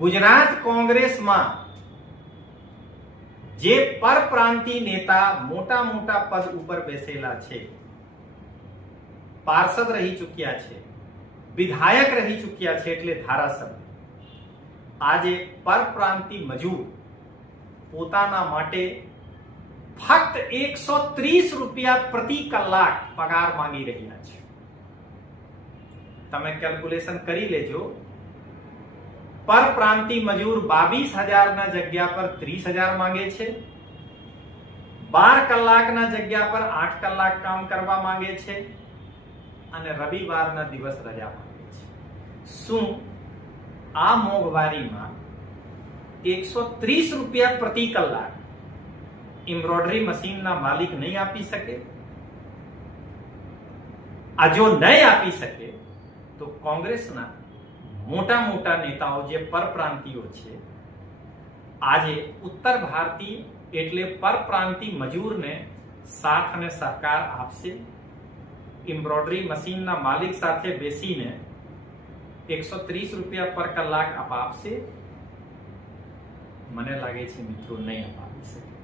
ગુજરાત કોંગ્રેસમાં જે પરપ્રાંતીય નેતા મોટા મોટા પદ ઉપર બેસેલા છે, પાર્ષદ રહી ચૂક્યા છે, વિધાયક રહી ચૂક્યા છે, એટલે ધારાસભ્ય, આજે પરપ્રાંતીય મજૂર પોતાના માટે ફક્ત 130 રૂપિયા પ્રતિ કલાક પગાર માંગી રહ્યા છે. તમે કેલ્ક્યુલેશન કરી લેજો. પરપ્રાંતીય મજૂર 22,000 ના જગ્યા પર 30,000 માંગે છે, 12 કલાકના જગ્યા પર 8 કલાક કામ કરવા માંગે છે અને રવિવારના દિવસ રજા માંગે છે. શું આ મોંઘવારીમાં 130 રૂપિયા પ્રતિ કલાક એમ્બ્રોઇડરી મશીનના માલિક નહીં આપી શકે? આ જો નહીં આપી શકે તો કોંગ્રેસના મોટા મોટા નેતાઓ જે પરપ્રાંતિયો છે, આજે ઉત્તર ભારતીય એટલે પરપ્રાંતીય મજૂરને સાથ અને સહકાર આપશે. એમ્બ્રોઇડરી મશીનના માલિક સાથે બેસીને 130 રૂપિયા પર કલાક અપાવશે? મને લાગે છે મિત્રો નહીં અપાવી શકે.